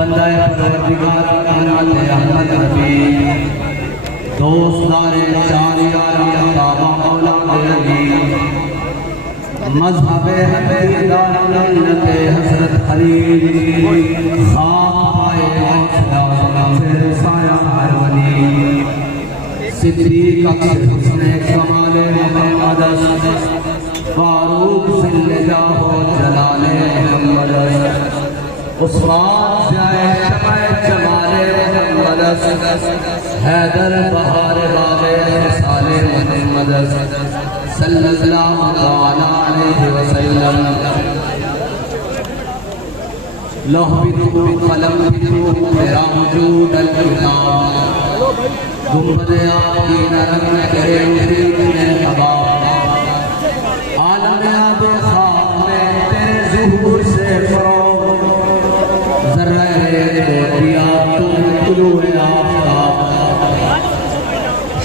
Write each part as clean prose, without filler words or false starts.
बंदाए परवरदिगार कायनात अहमद नबी दोस्तारे चारियार बाबा औलाद अली मज़हब हदीस दारुल हज़रत खलील साफ़ाए फिर साया हर वली सिद्दीक़ अक्सर हुस्न कमाल मोहम्मद फारूक सिल्ला हो जलाले मोहम्मद उस्मान जाए शमाए जमाले मोहम्मद हैदर बहार बाबे साले मोहम्मद सल्लल्लाहु अलैहि वसल्लम लौह बिदू कलम बिदू मेरा वजूद अल किताब गुंबद आकी नरम करे उठने हवा आलम आब खाक में तेरे ज़ुहूर से फरो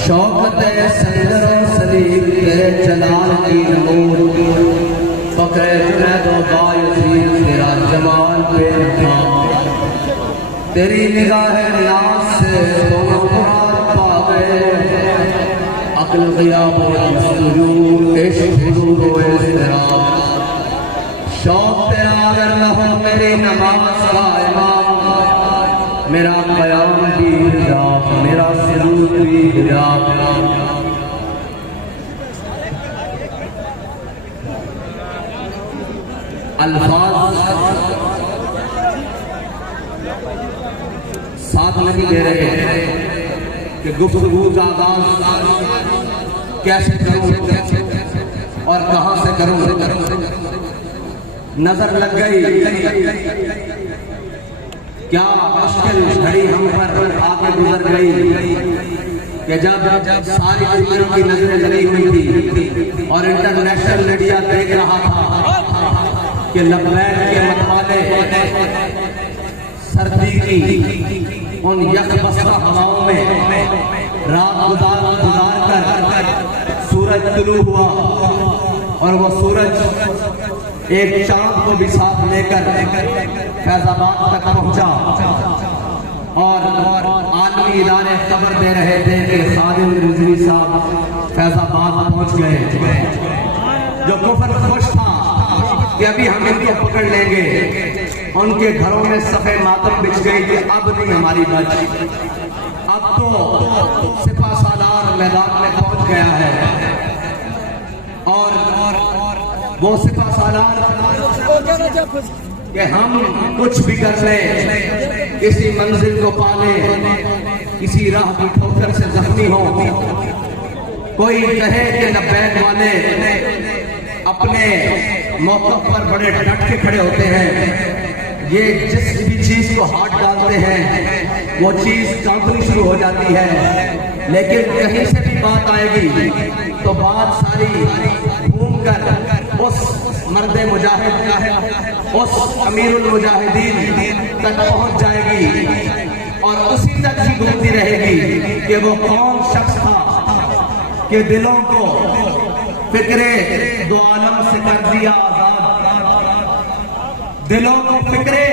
शौकत सैदर सलीम तेरे जलाल की नूर फक्र जुनैद बायज़ीद तेरा जमाल बेनहा तेरी निगाह नियाज़ से दोनों मुराद पावे अक्ल ग़ियाब सुजूद इश्क हुजूर व इज़्तिराब शौक़ तेरा अगर न हो मेरी नमाज का इमाम मेरा क़याम भी हिजाब मेरा सुजूद भी हिजाब अल्फाज साथ नहीं दे रहे कि गुफ्तगू का आगाज़ कैसे करूं और कहां से करूं नजर लग गई क्या मुश्किल घड़ी हम पर आके गुजर गई कि जब सारी दुनिया की नजरें लगी हुई थी और इंटरनेशनल मीडिया देख रहा था कि लब्बैक के मतवाले सर्दी की उन यकबस्ता हवाओं में रात गुजार कर सूरज तुलू हुआ और वो सूरज एक चांद को भी साथ लेकर फैजाबाद तक पहुंचा और आलमी इदारे खबर दे रहे थे कि खादिम रिजवी साहब फैजाबाद पहुंच गए। जो कुफर खुश था कि अभी हम इनको पकड़ लेंगे, उनके घरों में सफेद मातम बिछ गई कि अब नहीं हमारी बच, अब तो सिपा सालार मैदान में पहुंच गया है और वो सिपा सालार कि हम कुछ भी कर ले, किसी मंजिल को पाले, किसी राह की ठोकर से जख्मी हो, कोई कहे कि लब्बैक वाले अपने मौक़िफ़ पर बड़े डट के खड़े होते हैं, ये जिस भी चीज को हाथ डालते हैं वो चीज कांपनी शुरू हो जाती है, लेकिन कहीं से भी बात आएगी तो बात सारी घूम कर उस मर्द मुजाहिद, उस अमीरुल मुजाहिदीन तक पहुंच जाएगी और उसी तक ही घूमती रहेगी कि वो कौन शख्स था कि दिलों को फिक्रे दो आलम से कर दिया आजाद, दिलों को फिक्रे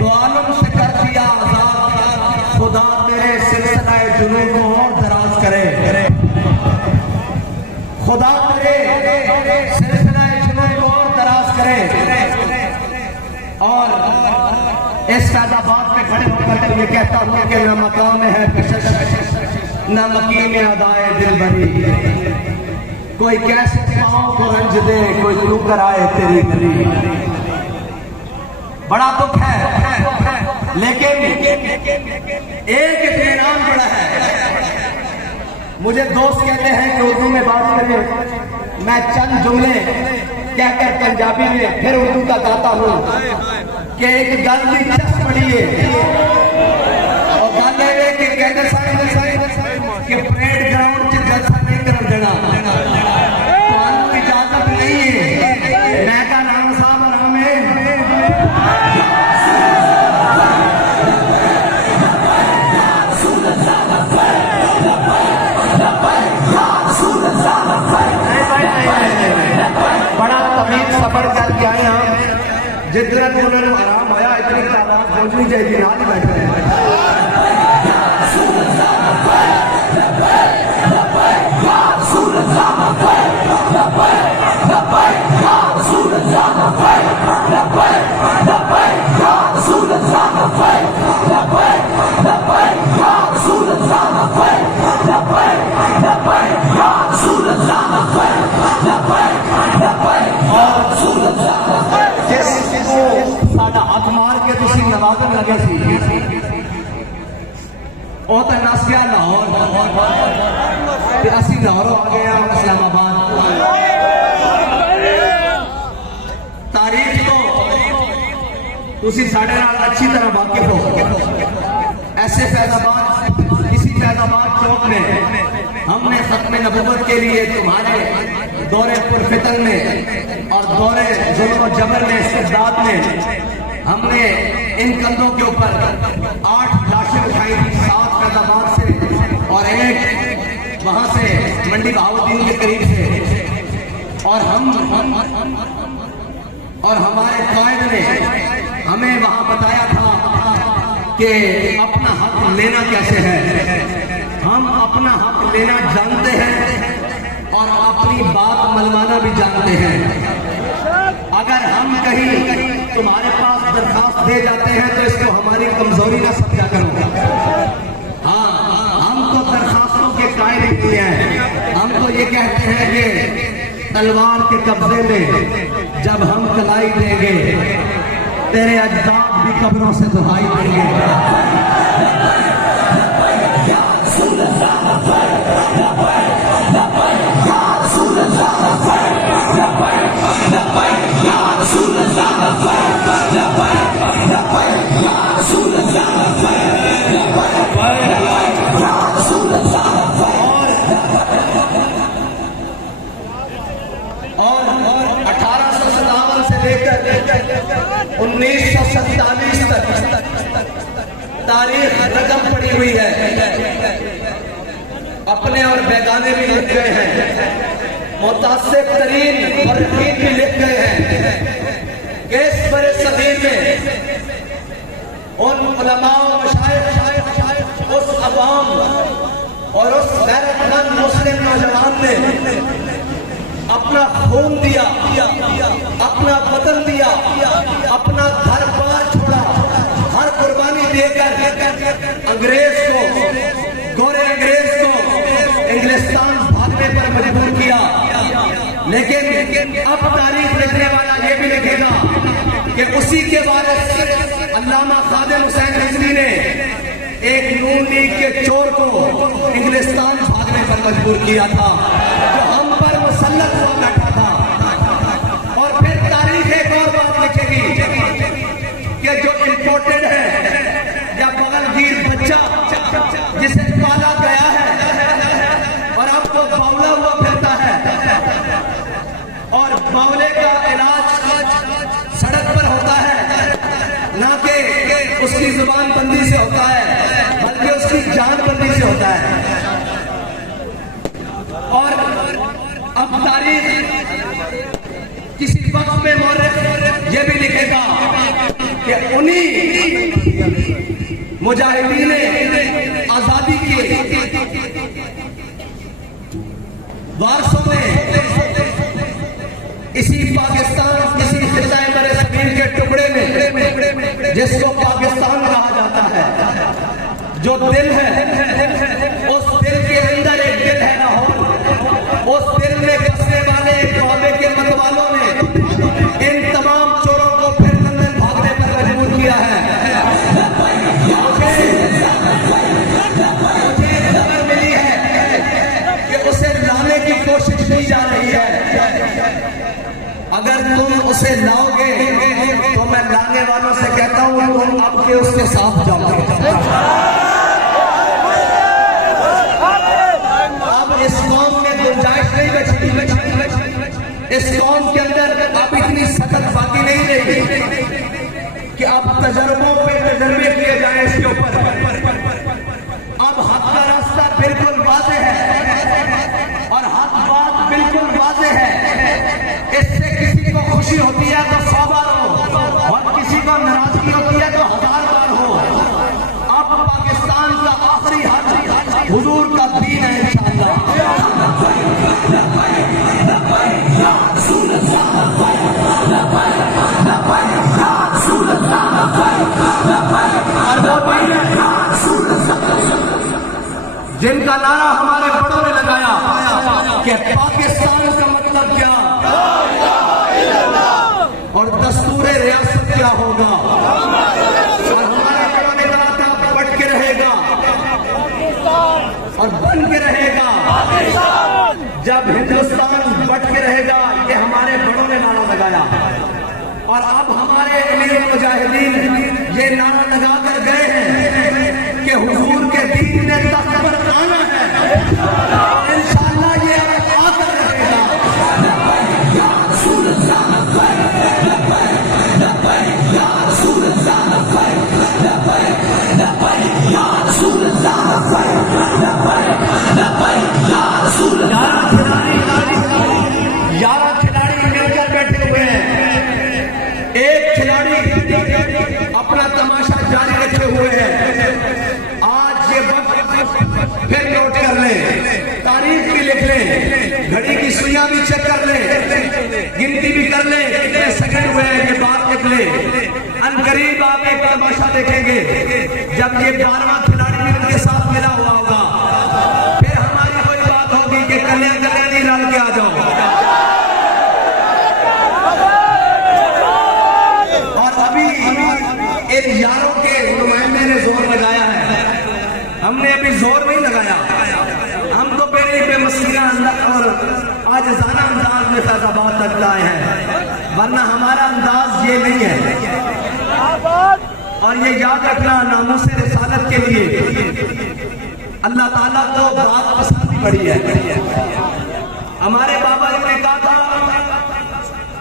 दो आलम से कर दिया आजाद। खुदा तेरे सिलसिलाए जुनून को और दराज करे, खुदा तेरे सिलसिलाए जुनून को और दराज करे। और इस फैजाबाद में खड़े होकर ये कहता हूं कि न मकाम है कशिश न मकीम में अदाए दिल भरी। कोई कैसे पाँव को रंज दे, कोई क्यों कराए तेरी गली। बड़ा दुख है लेकिन एक इत्मीनान बड़ा है। मुझे दोस्त कहते हैं कि उर्दू में बात करें, मैं चंद जुमले कहकर पंजाबी में फिर उर्दू का गाता हूं कि एक गल की चस पड़ी है और गल है कि कहते कि परेड ग्राउंड से जलसा नहीं कर देना, तो इजाजत नहीं है। मैं का नाम साहब आराम है। बड़ा तमीज सफर करके आए हम, जितना उन्होंने आराम आया इतनी तादाद पहुंचनी चाहिए, आज ही बैठे हैं। हाथ मार के तुसी नवाजन लगे सी ਉਹ ਤਾਂ ਨਸ ਗਿਆ ਲਾਹੌਰ ਤੇ ਅਸੀਂ ਲਾਹੌਰੋਂ ਆ ਗਏ ਆ ਇਸਲਾਮਾਬਾਦ। ਤਾਰੀਖ ਤੋਂ ਤੁਸੀਂ ਸਾਡੇ ਨਾਲ अच्छी तरह वाकिफ हो। ऐसे फैजाबाद, इसी फैजाबाद चौक में हमने खत्म नबूवत के लिए तुम्हारे दौरे पुरफितर में और दौरे जुल्म और जबर में इस्तिदाद में हमने इन कंधों के ऊपर 8 लाशें उठाई थी, 7 फैजाबाद से और 1 वहां से मंडी बहाउद्दीन के करीब से। और हमारे कायद ने हमें वहां बताया था कि अपना हक लेना कैसे है। हम अपना हक लेना जानते हैं और अपनी बात मनवाना भी जानते हैं। अगर हम कहीं तुम्हारे पास दरखास्त दे जाते हैं तो इसको हमारी कमजोरी ना समझा करो। हाँ, हम तो दरखास्तों के कायल नहीं हैं। हम तो ये कहते हैं कि तलवार के कब्जे में जब हम कलाई देंगे तेरे अजदाद भी कब्रों से दुहाई देंगे। और 1857 से लेकर 1947 तक तारीख रकम पड़ी हुई है। अपने और बेगाने भी लिख गए हैं, मुतासिब तरीन और रकीब भी लिख गए हैं कि इस बड़े सदीर में उन उलमा और मशाइख, उस अवाम और उस गैरतमंद मुस्लिम नौजवान ने अपना खून दिया, अपना बदन दिया, अपना घर बार छोड़ा, हर कुर्बानी देकर अंग्रेज को, गोरे अंग्रेज को इंग्लिस्तान भागने पर मजबूर किया। लेकिन अब तारीख लिखने वाला ये भी लिखेगा कि उसी के वारिस अल्लामा खादिम हुसैन रिजवी ने एक नून लीग के चोर को इंग्लिस्तान भागने पर मजबूर किया था, जो हम पर मुसल्लत हुआ बैठा था। और फिर तारीख एक और बात लिखेगी कि जो इम्पोर्टेड है या बगलगीर बच्चा जिसे पाला गया है और अब वो बावला हुआ फिरता है और बावले का इलाज सड़क पर होता है, ना कि उसकी जुबान बंदी से होता है बल्कि उसकी जान बंदी से होता है। और अब तारीख उन्हीं मुजाहिदीन आजादी के वारसों ने इसी पाकिस्तान, इसी खिताए बरसगीर के टुकड़े में, जिसको पाकिस्तान कहा जाता है, जो दिल है, उस दिल के अंदर एक दिल है ना हो, उस दिल में बसने वाले कौमे के मतवालों ने इन तमाम चोरों को फिर लंदन भागने पर मजबूर किया है। मुझे खबर मिली है कि उसे लाने की कोशिश की जा रही है। अगर तुम उसे लाओगे तो मैं लाने वालों से कहता हूं तुम आपके उसके साथ जाओगे। अब इस कौम में गुंजाइश नहीं बची, इस कौम के अंदर अब इतनी सख्त बाकी नहीं रही कि अब तजर्बों पे तजर्बे किए जाए इसके ऊपर। अब हक का रास्ता बिल्कुल वाज़ेह है और हक बात बिल्कुल वाज़ेह है। इससे किसी को खुशी होती है तो 100 बार हो और किसी को नाराजगी होती है तो 1000 बार हो। अब पाकिस्तान का आखिरी हक हुजूर का दीन है इंशाअल्लाह। जिनका नारा हमारे बड़ों ने लगाया कि पाकिस्तान का मतलब क्या और दस्तूर रियासत क्या होगा, और हमारे बड़ों ने कहा था बट के रहेगा और बन के रहेगा। जब हिंदुस्तान बट के रहेगा, ये हमारे बड़ों ने नारा लगाया। और अब हमारे अमीर मुजाहिदीन ये नारा लगा कर गए हैं कि हुजूर के दीन ने तख्त पर आना है। इंशाअल्लाह ये आकर रहेगा। यारा खिलाड़ी मिलकर बैठे हुए हैं। एक खिलाड़ी अपना तमाशा जारी रखे हुए हैं। आज ये वक्त फिर नोट कर ले, तारीख भी लिख ले, घड़ी की सुइयां भी चेक कर ले, गिनती भी कर ले कितने सेकंड हुए हैं, ये बात लिख ले। अनकरीब आप एक तमाशा देखेंगे जब ये 12वां खिलाड़ी भी उनके साथ मिला हुआ होगा। फिर हमारी कोई बात होगी कि कल्याण कल्याणी रल के आ जाओ। इन यारों के नुमाइंदे ने जोर लगाया है, हमने अभी जोर नहीं लगाया। हम तो पहले बेमसीना और आजिज़ाना अंदाज में फैज़ाबाद तक आए हैं, वरना हमारा अंदाज ये नहीं है। और ये याद रखना, नामूस रिसालत के लिए अल्लाह ताला को बात पसंद पड़ी है। हमारे बाबा जी ने कहा था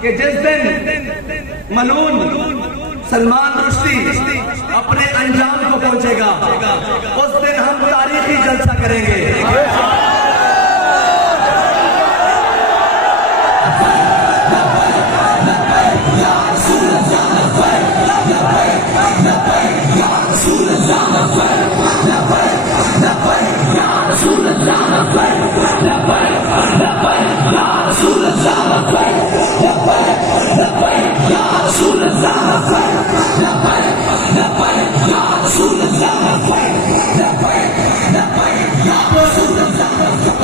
कि जिस दिन मलून सलमान रुश्दी अपने अंजाम को पहुंचेगा, उस दिन हम तारीखी जलसा करेंगे।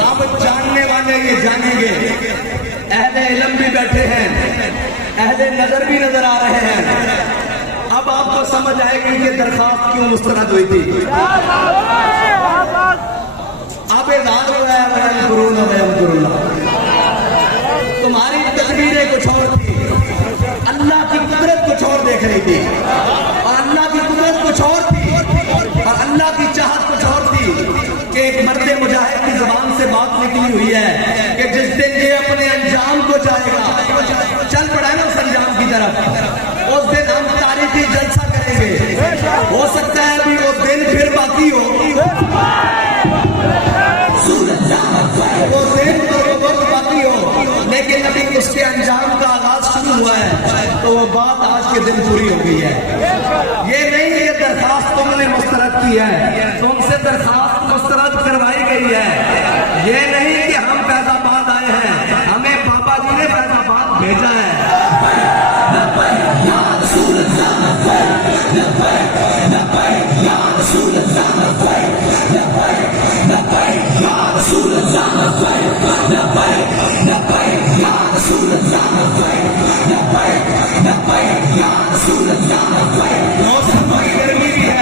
अब जानने वाले ये जानेंगे, अहले इल्म भी बैठे हैं, अहले नजर भी नजर आ रहे हैं। अब आपको समझ आएगी कि दरखास्त क्यों मुस्तरद हुई थी। अब तुम्हारी तस्वीरें कुछ और थी, अल्लाह की कुदरत कुछ और देख रही थी, और अल्लाह की कुदरत कुछ और थी, और अल्लाह की चाहत कुछ और थी कि एक मर्द मुजाहिद की जुबान से बात निकली हुई है कि जिस दिन ये अपने अंजाम को जाएगा, चल पड़ा है ना उस अंजाम की तरफ, उस दिन हम तारीखी जलसा करेंगे। हो सकता है अभी वो दिन फिर बाकी हो, वो दिन तो वो वक्त बाकी हो, लेकिन अभी उसके अंजाम का आगाज शुरू हुआ है। तो वो बात आज के के दिन पूरी हो गई है। ये नहीं ये दरखास्त तुमने मुस्तरद की है, तुमसे दरखास्त मुस्तरद करवाई गई है। ये नहीं कि हम फैजाबाद आए हैं, हमें बाबा जी ने फैजाबाद भेजा है। मौसम की गर्मी भी है।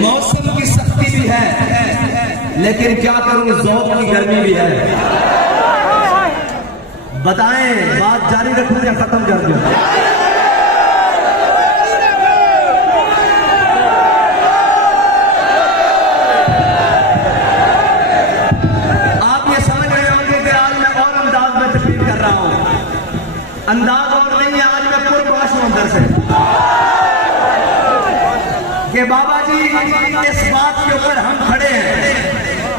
मौसम की सख्ती भी है, लेकिन क्या करूं, ज़ौक़ की गर्मी भी है। बताएं, बात जारी रखूं या खत्म कर दूं? आप ये समझ रहे होंगे कि आज मैं और अंदाज में तकलीफ कर रहा हूं। अंदाज और नहीं है, आज मैं पुरबाश हूं अंदर से कि बाबा जी इस बात के ऊपर हम खड़े हैं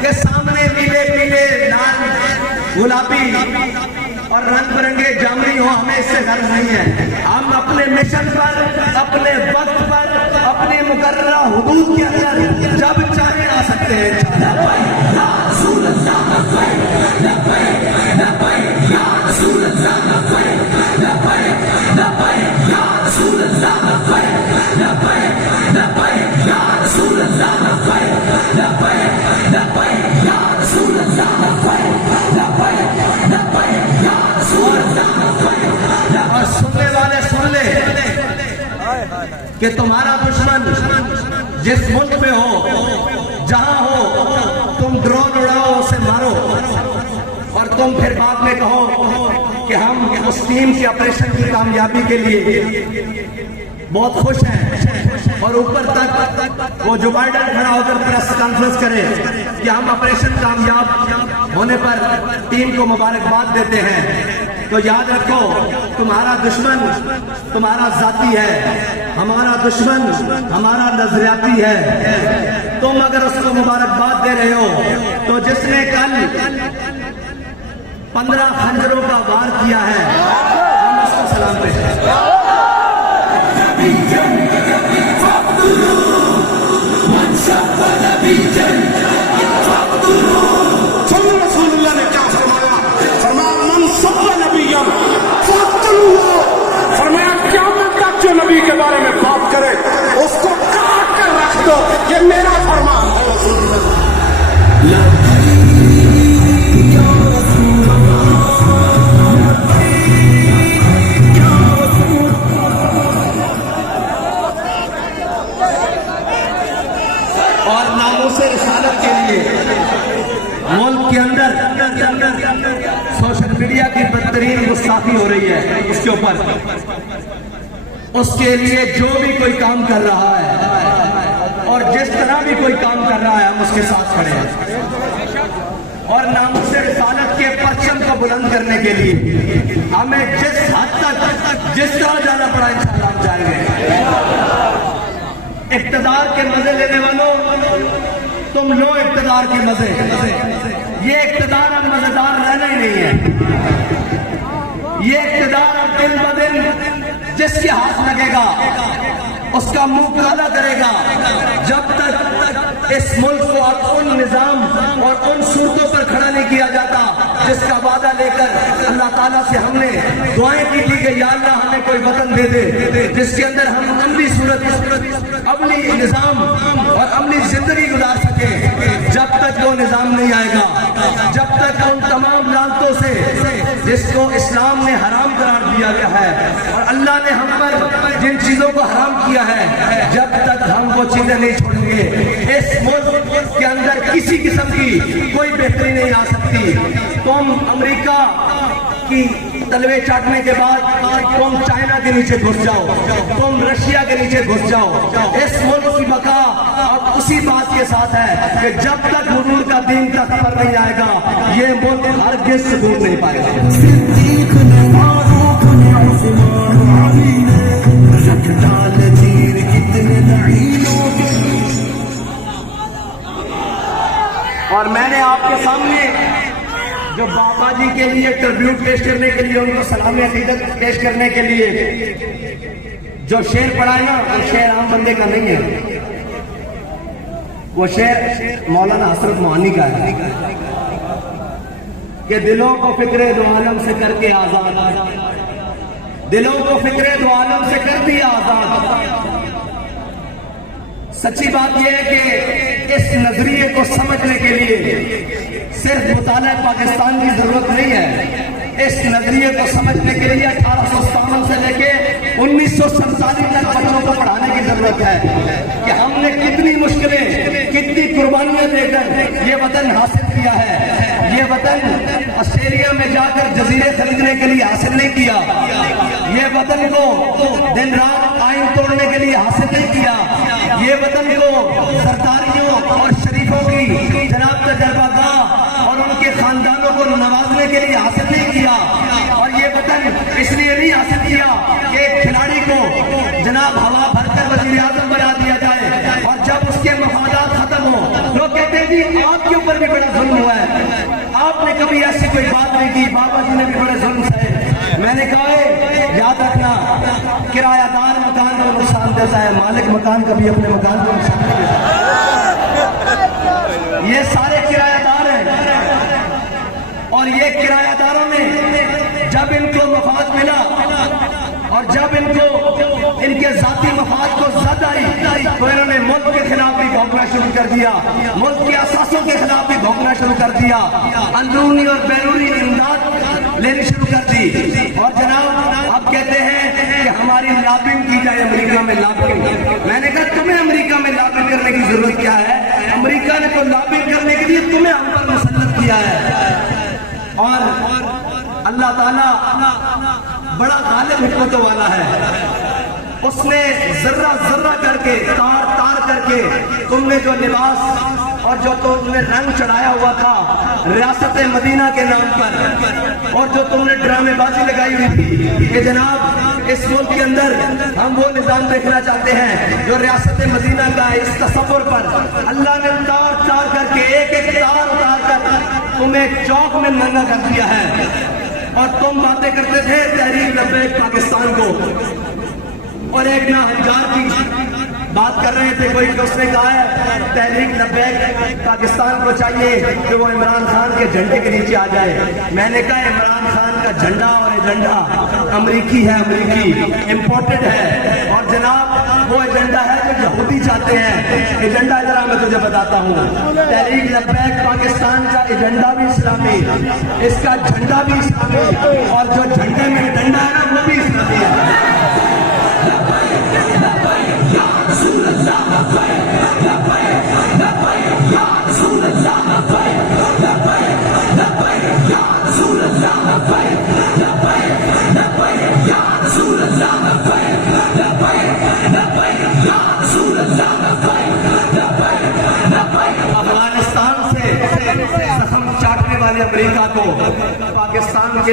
कि सामने पीले पीले लाल गुलाबी और रंग बिरंगे जामनी हो, हमें इससे गर्ज नहीं है। हम अपने मिशन पर, अपने वक्त पर, अपनी मुकर्ररा हुदूद के अंदर जब चाहे आ सकते हैं। और सुनने वाले सुन ले कि तुम्हारा दुश्मन जिस मुल्क में हो, जहां हो, तुम ड्रोन उड़ाओ, उसे मारो और तुम फिर बाद में कहो कि हम उस टीम के ऑपरेशन की कामयाबी के लिए बहुत खुश हैं। और ऊपर तक वो जो बाइडेन खड़ा होकर प्रेस कॉन्फ्रेंस करे कि हम ऑपरेशन कामयाब होने पर टीम को मुबारकबाद देते हैं। तो याद रखो, तुम्हारा दुश्मन तुम्हारा जाती है, हमारा दुश्मन हमारा नजरियाती है। तुम अगर उसको मुबारकबाद दे रहे हो तो जिसने कल 15 खंजरों का वार किया है, हम उसको सलाम पेश करें। रसूलुल्लाह ने क्या फरमाया? फरमाया मन सब्बा नबिय्यन फरमाया क़यामत तक जो नबी के बारे में बात करे उसको काट कर रख दो। ये मेरा फरमान है। और नामूसे रिसालत के लिए मुल्क के अंदर सोशल मीडिया की बदतरीन गुस्ताखी हो रही है, उसके ऊपर उसके लिए जो भी कोई काम कर रहा है और जिस तरह भी कोई काम कर रहा है, हम उसके साथ खड़े हैं। और नामूसे रिसालत के परचम को बुलंद करने के लिए हमें जिस हद तक जिस तरह जाना पड़ा, इंशाअल्लाह हम जाएंगे। इक़्तिदार के मजे लेने वालों, तुम लो इक़्तिदार के मजे। ये इक़्तिदार अब मजेदार रहना ही नहीं है। ये इक़्तिदार अब दिन ब दिन जिसके हाथ लगेगा उसका मुंह काला करेगा। जब तक इस मुल्क को अब उन निजाम और उन सूरतों पर खड़ा नहीं किया जाता जिसका वादा लेकर अल्लाह ताला से हमने दुआएं की थी कि या अल्लाह हमें कोई वतन दे दे जिसके अंदर हम अमली सूरत, अमली निजाम और अमली जिंदगी गुजार सके। जब तक वो निजाम नहीं आएगा, जब तक उन तमाम लानतों से जिसको इस्लाम ने हराम करार दिया गया है और अल्लाह ने हम पर जिन चीजों को हराम किया है, जब तक हम वो चीजें नहीं छोड़ेंगे, इस मुल्क के अंदर किसी किस्म की कोई बेहतरी नहीं आ सकती। तुम अमेरिका की तलवे चाटने के बाद तुम चाइना के नीचे घुस जाओ, तुम रशिया के नीचे घुस जाओ। इस मुल्क की बका और उसी बात के साथ है कि जब तक हुजूर का दीन तख्त पर नहीं आएगा, ये मुल्क हरगिज़ से दूर नहीं पाएगा। और मैंने आपके सामने जो बाबा जी के लिए ट्रिब्यूट पेश करने के लिए, उनको सलामी अकीदत पेश करने के लिए जो शेर पढ़ा है ना, वो शेर आम बंदे का नहीं है। वो शेर मौलाना हसरत मोहानी का है कि दिलों को फिक्रे दो आलम से करके आजाद, दिलों को फिक्रे दो आलम से कर दिया आजाद। सच्ची बात यह है कि इस नजरिए को समझने के लिए सिर्फ मुताला पाकिस्तान की जरूरत नहीं है। इस नजरिए को समझने के लिए 1857 से लेके 1947 तक बच्चों को पढ़ाने की जरूरत है कि हमने कितनी मुश्किलें, कितनी कुर्बानियां देकर ये वतन हासिल किया है। ये वतन ऑस्ट्रेलिया में जाकर जजीरे खरीदने के लिए हासिल नहीं किया। ये वतन को दिन रात आइन तोड़ने के लिए हासिल नहीं किया। ये वतन को सरदारियों और शरीफों की जनाब तजर्बागाह और उनके खानदानों को नवाजने के लिए हासिल नहीं किया। और ये वतन इसलिए नहीं हासिल किया कि एक खिलाड़ी को जनाब हवा भरकर वजीर आजम बना दिया जाए और जब उसके मफादात खत्म हो लोग कहते हैं कि आपके ऊपर भी बड़ा जुल्म हुआ है, आपने कभी ऐसी कोई बात नहीं की, बाबा जी ने भी बड़े जुल्म सहे। मैंने कहा है याद रखना, किरायादार मकान को नुकसान देता है, मालिक मकान कभी अपने मकान को नुकसान नहीं देता। ये सारे किरायादार हैं और ये किरायादारों ने जब इनको मफाद मिला और जब इनको इनके जाती मफाद को ज्यादा आई तो इन्होंने मुल्क के खिलाफ भी भौंकना शुरू कर दिया, मुल्क के असासों के खिलाफ भी भौंकना शुरू कर दिया, अंदरूनी और बैरूनी इमदाद लेनी शुरू कर दी। और जनाब अब कहते हैं कि हमारी लॉबिंग की जाए अमेरिका में लॉबिंग। मैंने कहा तुम्हें अमेरिका में लॉबिंग करने की जरूरत क्या है? अमेरिका ने तो लॉबिंग करने के लिए तुम्हें हम पर मुसल्लत किया है। और अल्लाह ताला बड़ा गालिब हिकमतों वाला है, उसने जर्रा जर्रा करके तार तार करके तुमने जो लिबास और जो तुमने रंग चढ़ाया हुआ था रियासत मदीना के नाम पर और जो तुमने ड्रामेबाजी लगाई हुई थी कि जनाब इस मुल्क के अंदर हम वो निजाम देखना चाहते हैं जो रियासत मदीना का है, इस तसव्वुर पर अल्लाह ने तार तार करके एक एक तार उतार कर तुम्हें चौक में नंगा कर दिया है। और तुम बातें करते थे तहरीक लब्बैक पाकिस्तान को, और एक ना हजार की बात कर रहे थे कोई, तो उसने कहा है तहरीक लब्बैक पाकिस्तान को चाहिए कि वो इमरान खान के झंडे के नीचे आ जाए। मैंने कहा इमरान खान का झंडा और एजेंडा अमरीकी है, अमरीकी इंपोर्टेड है। और जनाब वो एजेंडा है जो यहूदी चाहते हैं। एजेंडा इधर मैं तुझे बताता हूँ, तहरीक लब्बैक पाकिस्तान का एजेंडा भी इस्लामी, इसका झंडा भी इस्लामी और जो झंडे में डंडा है ना वो भी इस्लामी है। अफगानिस्तान से जख्म चाटने वाले अमेरिका को पाकिस्तान के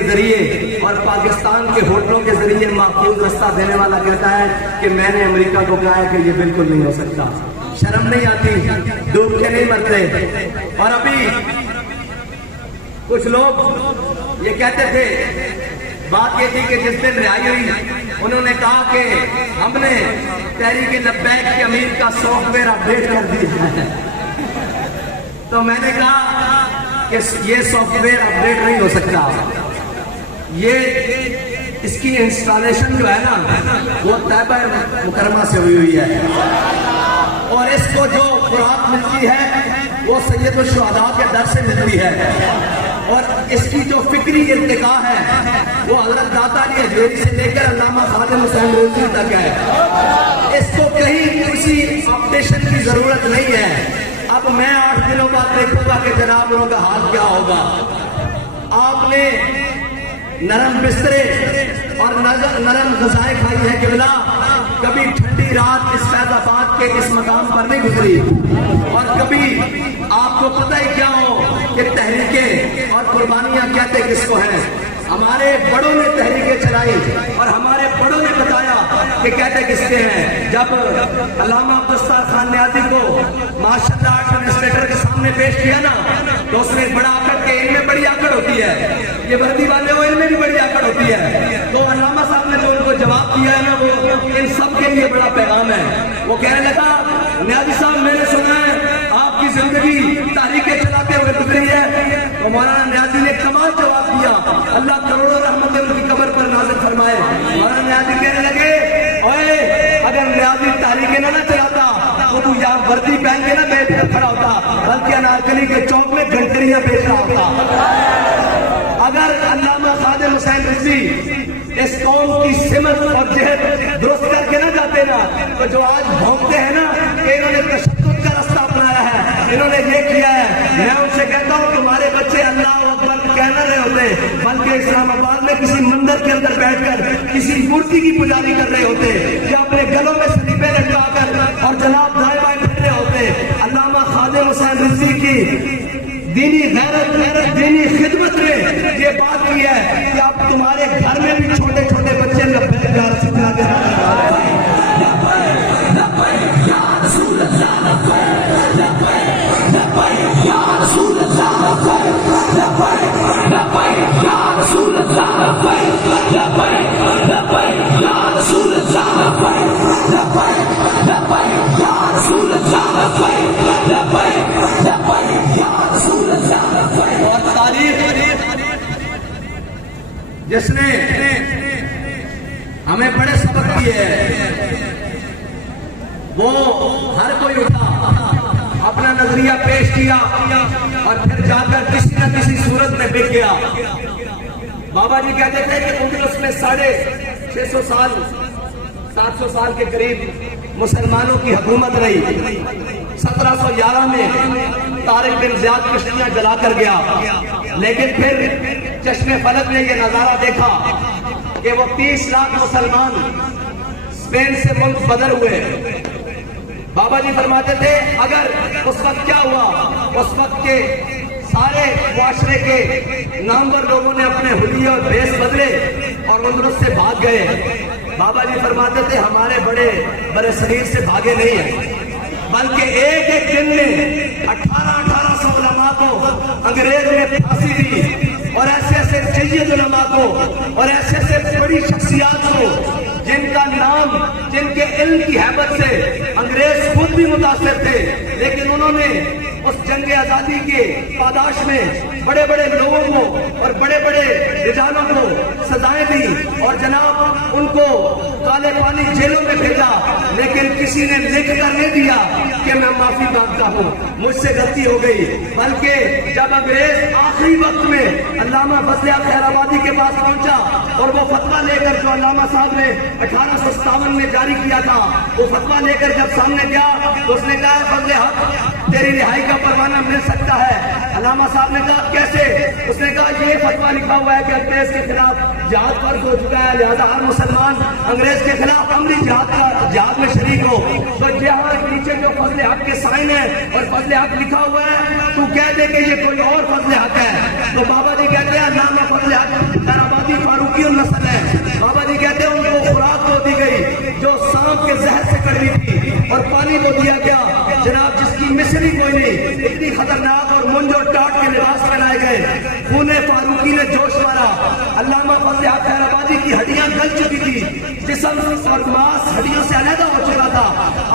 जरिए और पाकिस्तान के होटलों के जरिए महफूज रास्ता देने वाला कहता है कि मैंने अमेरिका को कहा है कि ये बिल्कुल नहीं हो सकता। शर्म नहीं आती? डूब के नहीं मरते। और अभी कुछ लोग ये कहते थे, बात ये थी कि जिस दिन रिहाई हुई उन्होंने कहा कि हमने तहरीक लब्बैक के अमीर का सॉफ्टवेयर अपडेट कर दिया है। तो मैंने कहा कि ये सॉफ्टवेयर अपडेट नहीं हो सकता, ये इसकी इंस्टॉलेशन जो है ना वो तैबा मुकरमा से हुई है और इसको जो खुराक मिलती है वो सैयदुल शुहदा के दर से मिलती है और इसकी जो फिक्री इर्तिका है वो हजरत दाता अली अजमेरी से लेकर अल्लामा खादिम हुसैन रिजवी तक है। इसको कहीं किसी अपडेशन की जरूरत नहीं है। अब मैं 8 दिनों बाद देखूंगा कि जनाब उनका हाल क्या होगा। आपने नरम बिस्तरे और नरम ग़िज़ाएं खाई है किबला, कभी ठंडी रात इस फैज़ाबाद के इस मकाम पर नहीं गुजरी और कभी आपको पता ही क्या हो कि तहरीकें और कुर्बानियां कहते किसको हैं। हमारे बड़ों ने तहरीकें चलाई और हमारे बड़ों ने बताया कि कहते किसके हैं। जब अल्लामा अब्दुस्तार खान न्याजी को माशाल्लाह एडमिनिस्ट्रेटर के सामने पेश किया ना, तो उसने बड़ा आकड़ के इनमें बड़ी आकड़ होती है, ये वर्दी वाले हो इनमें भी बड़ी आकड़ होती है। तो अल्लामा साहब ने जो उनको जवाब दिया है ना, वो इन सब के लिए बड़ा पैगाम है। वो कहने लगा, न्याजी साहब मैंने सुना है आपकी जिंदगी तारीखें चलाते हुए गुजरी है। तो मौलाना न्याजी ने कमाल जवाब दिया, अल्लाह करोड़ों रहमतें उनकी कब्र पर नाज़िल फरमाए। मौलाना न्याजी कहने लगे, ओए अगर न्याजी तारीखें ना चलाता तो तू यहाँ वर्दी पहन के ना बैठ कर खड़ा होता, बल्कि अनारकली के चौक में घंटरियां बेच रहा होता। अगर अल्लामा खादिम हुसैन रिजवी इस कौम की सिमत और जहद दुरुस्त करके ना जाते ना, तो जो आज भौंकते हैं ना कि इन्होंने तशद्दुद का रास्ता अपनाया है, इन्होंने ये किया है, मैं उनसे कहता हूँ तुम्हारे बच्चे अल्लाह अकबर कह न रहे होते, बल्कि इस्लामाबाद में किसी मंदिर के अंदर बैठकर किसी मूर्ति की पुजारी कर रहे होते, या अपने गलों में सलीबे लटकाकर और जनाब दाएं बाएं फिर रहे होते। अल्लामा खादिम हुसैन रिजवी की दीनी गैरत दीनी खिदमत में ये बात की है कि आप तुम्हारे घर में भी छोटे छोटे बच्चे लब्बैक या रसूल अल्लाह कह रहे हैं। और तारीख जिसने हमें बड़े सबक दिए हैं, वो हर कोई उठा अपना नजरिया पेश किया और फिर जाकर किसी न किसी सूरत में बिक गया। बाबा जी कहते थे कि उंगलस में 650 साल 700 साल के करीब मुसलमानों की हुकूमत रही। 1711 में तारिक बिन ज़ियाद कश्तियां जला कर गया, लेकिन फिर चश्मे फलक ने यह नजारा देखा कि वो 30 लाख मुसलमान स्पेन से मुल्क बदल हुए। बाबा जी फरमाते थे अगर उस वक्त क्या हुआ, उस वक्त के सारे मुआशरे के नामवर लोगों ने अपने हुलिये और भेष बदले और उंदरुस से भाग गए। बाबा जी फरमाते थे हमारे बड़े बड़े शरीर से भागे नहीं है, बल्कि एक एक दिन में 1800 उलमा को अंग्रेज ने फांसी दी, और ऐसे ऐसे सैयद उलमा को और ऐसे ऐसे बड़ी शख्सियात को जिनका नाम जिनके इल्म की हैबत से अंग्रेज खुद भी मुतासिर थे, लेकिन उन्होंने उस जंग आजादी के पादाश में बड़े बड़े लोगों को और बड़े बड़े रिजालों को सजाएं दी और जनाब उनको काले पानी जेलों में भेजा, लेकिन किसी ने लिख कर नहीं दिया कि मैं माफी मांगता हूँ, मुझसे गलती हो गई। बल्कि जब अंग्रेज आखिरी वक्त में अल्लामा फजल खैराबादी के पास पहुंचा और वो फतवा लेकर जो अल्लामा साहब ने 1857 में जारी किया था, वो फतवा लेकर जब सामने गया तो उसने कहा फजल हक तेरी रिहाई का परवाना मिल सकता है। अल्लामा साहब ने कहा कैसे? उसने कहा ये फतवा लिखा हुआ है कि अंग्रेज के खिलाफ जिहाद फर्ज हो चुका है, लिहाजा हर मुसलमान अंग्रेज के खिलाफ अमली जिहाद में शरीक हो। तो यहाँ नीचे जो फजल हक के साइन है और फजल हक लिखा हुआ है, तू कह दे कि ये कोई और फजल हक है। तो बाबा जी कहते हैं अल्लामा फजल हक खैराबादी फारूकी नस्ल है। बाबा जी कहते हैं उनको खुराक को दी गई जो सांप के जहर से कड़वी थी और पानी को दिया गया जनाब जिसकी मिसरी कोई नहीं, इतनी खतरनाक और मुंज और टाट के लिबास पहनाए गए। खूने फारूकी ने जोश मारा, अल्लामा फजल हक खैराबादी की हड्डियां गल चुकी थी, जिस्म और मांस हड्डियों से अलग हो चुका था।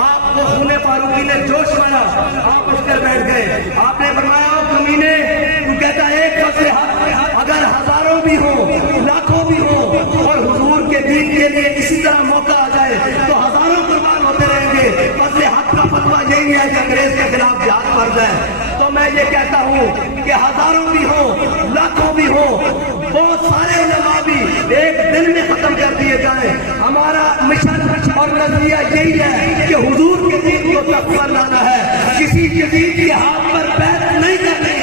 आपको खूने फारूकी ने जोश मारा, आप उठकर बैठ गए। आपने फरमाया कमीने, तू कहता एक फजल हक अगर हजारों भी हो लाखों भी हो और हुजूर के दीन के लिए इसी तरह मौका आ जाए तो हजारों कुर्बान होते रहेंगे। फजल हक का फतवा यही है कि अंग्रेज के खिलाफ जिहाद फर्ज है। तो मैं ये कहता हूँ कि हजारों भी हो लाखों भी हो, बहुत सारे उलमा भी एक दिन में खत्म कर दिए जाए। हमारा मिशन और नजरिया यही है कि हुजूर के दीन को तकवा लाना है, किसी जदीद के हाथ पर बैत नहीं करनी,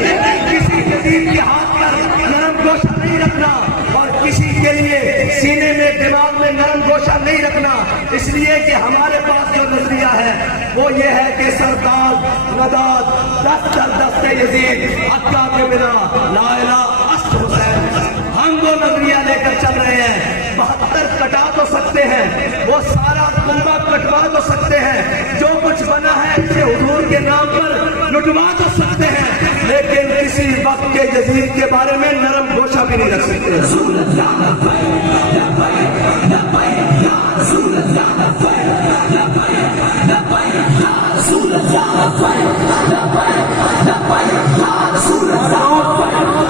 किसी जदीद के हाथ पर नरम गोशा नहीं रखना और किसी के लिए सीने में दिमाग में नरम गोशा नहीं रखना। इसलिए कि हमारे पास जो नजरिया है वो ये है कि सरकार नदाद दस्तर दस्ते यजीद हक्का के बिना ला इलाहा अस्त हुसैन, हम वो नजरिया लेकर चल रहे हैं। 72 कटा तो सकते हैं, वो सारा लुटवा तो सकते हैं, लेकिन किसी वक्त के यजीद के बारे में नरम गोशा भी नहीं रख सकते।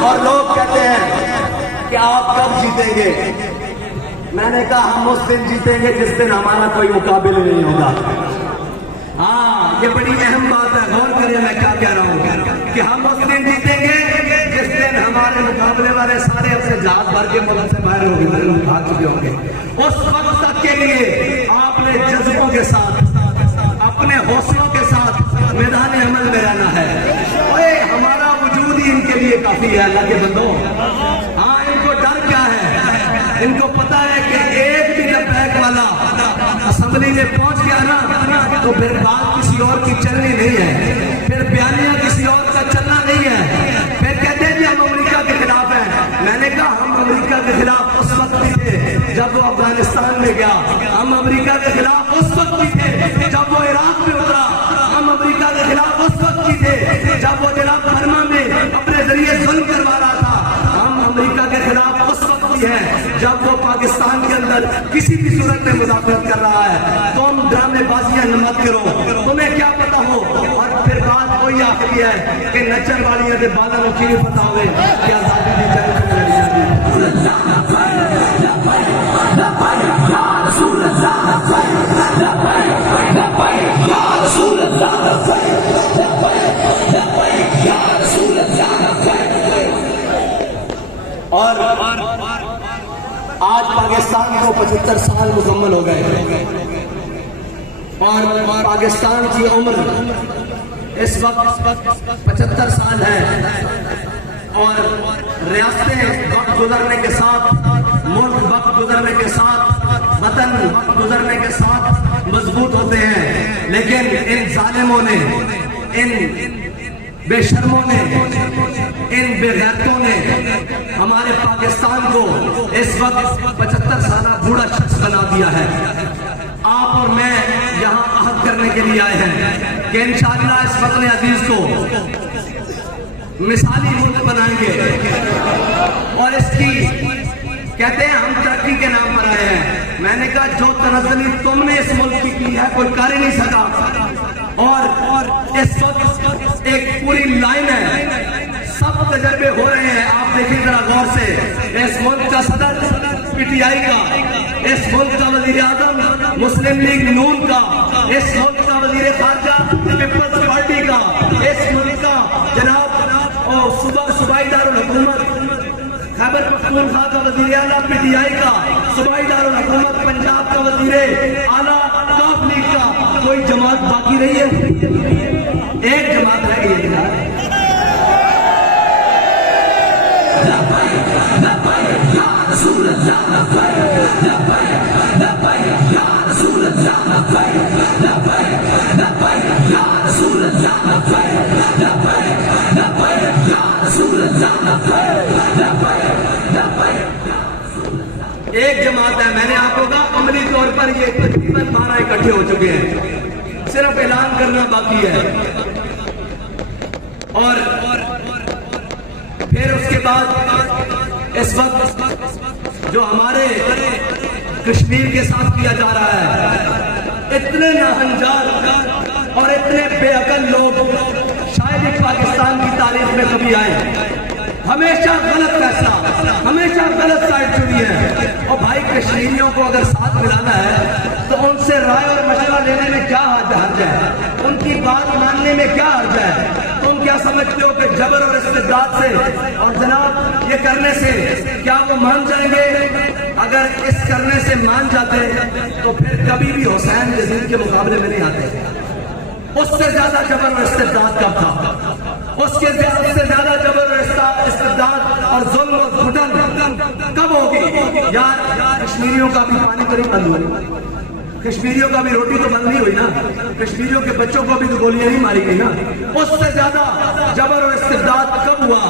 और लोग कहते हैं कि आप कब जीतेंगे? मैंने कहा हम उस दिन जीतेंगे जिस दिन हमारा कोई मुकाबले नहीं होगा। हाँ, ये बड़ी अहम बात है, गौर करिए मैं क्या कह रहा हूँ कि हम उस दिन जीतेंगे जिस दिन हमारे मुकाबले वाले सारे अपने जहाज भर के मुल्क से बाहर हो गए, भाग चुके होंगे। उस वक्त तक के लिए आपने जज्बों के साथ, अपने हौसलों के साथ मैदान अमल में रहना है। ओए, हमारा वजूद ही इनके लिए काफी है अल्लाह के बंदों। हाँ, इनको डर क्या है? इनको पता है कि एक भी लब्बैक वाला असेंबली में पहुंच गया ना तो फिर बात किसी और की चलनी नहीं है, फिर बयानिया किसी और का चलना नहीं है। फिर कहते हैं कि हम अमेरिका के खिलाफ हैं। मैंने कहा हम अमेरिका के खिलाफ उस वक्त भी थे जब वो अफगानिस्तान में गया, हम अमेरिका के खिलाफ उस वक्त भी थे जब वो इराक में उतरा, हम अमेरिका के खिलाफ उस वक्त भी थे जब वो जनाब बर्मा में अपने जरिए जुल्म करवा रहा था, हम अमेरिका के खिलाफ उस वक्त भी हैं जब वो पाकिस्तान के अंदर किसी भी सूरत में मुदाफियत कर रहा है। तुम ड्रामेबाजियां मत करो, तुम्हें क्या पता हो। और फिर बात वही आखिरी है कि नचर वालियां के बादल की नहीं पता हुए कि आजादी की जंग में लड़ी जाती है। और आज पाकिस्तान को 75 साल मुकम्मल हो गए और पाकिस्तान की उम्र इस वक्त 75 साल है और रियासतें वक्त गुजरने के साथ, मुल्क वक्त गुजरने के साथ, वतन वक्त गुजरने के साथ मजबूत होते हैं। लेकिन इन जालिमों ने, इन बेशर्मों ने, इन बेगैरतों ने हमारे पाकिस्तान को इस वक्त 75 साल बूढ़ा शख्स बना दिया है। आप और मैं यहाँ अहद करने के लिए आए हैं कि इंशाअल्लाह इस वतन अजीज को मिसाली मुल्क बनाएंगे और इसकी कहते हैं हम तरक्की के नाम पर आए हैं। मैंने कहा जो तनज़्ज़ुली तुमने इस मुल्क की है कोई कर ही नहीं सका। और इस वक्त एक पूरी लाइन है, सब तजर्बे हो रहे हैं। आप देखिए जरा गौर से, इस मुल्क का सदर पीटीआई का, इस मुल्क का वजीर आजम मुस्लिम लीग नून का, इस मुल्क का वजीर खारजा पीपल्स पार्टी का, इस मुल्क का जनाब सूबाई दारुल हुकूमत खैबर पख्तूनख्वा का वजीर आला पीटीआई का, सूबाई दारुल हुकूमत पंजाब का वजीर आला काफ लीग का। कोई जमात बाकी रही है? एक जमात रह गई है। एक जमात है। मैंने आपको कहा अमली तौर पर ये तकरीबन 12 इकट्ठे हो चुके हैं, सिर्फ ऐलान करना बाकी है। और फिर उसके बाद इस वक्त जो हमारे कश्मीर के साथ किया जा रहा है, इतने नाहंजार और इतने बेअकल लोग शायद पाकिस्तान की तारीख में कभी आए। हमेशा गलत फैसला, हमेशा गलत साइड चुनी है। और भाई कश्मीरियों को अगर साथ मिलाना है तो उनसे राय और मशवरा लेने में क्या हर्ज है, उनकी बात मानने में क्या हर्ज है। तुम क्या समझते हो कि जबर और इस्तिबदाद से और जनाब ये करने से क्या वो मान जाएंगे? अगर इस करने से मान जाते तो फिर कभी भी हुसैन यजीद के मुकाबले में नहीं आते। उससे ज्यादा जबर और इस्तिबदाद कब था? उससे ज्यादा जबर और इस्तिबदाद और जुल्म और घुटन कब होगी? यार कश्मीरियों का भी पानी तो नहीं बंद हुआ, कश्मीरियों का भी रोटी तो बंद नहीं हुई ना, कश्मीरियों के बच्चों को भी तो गोलियां नहीं मारी गई ना। उससे ज्यादा जबर और इस्तिबदाद कब हुआ?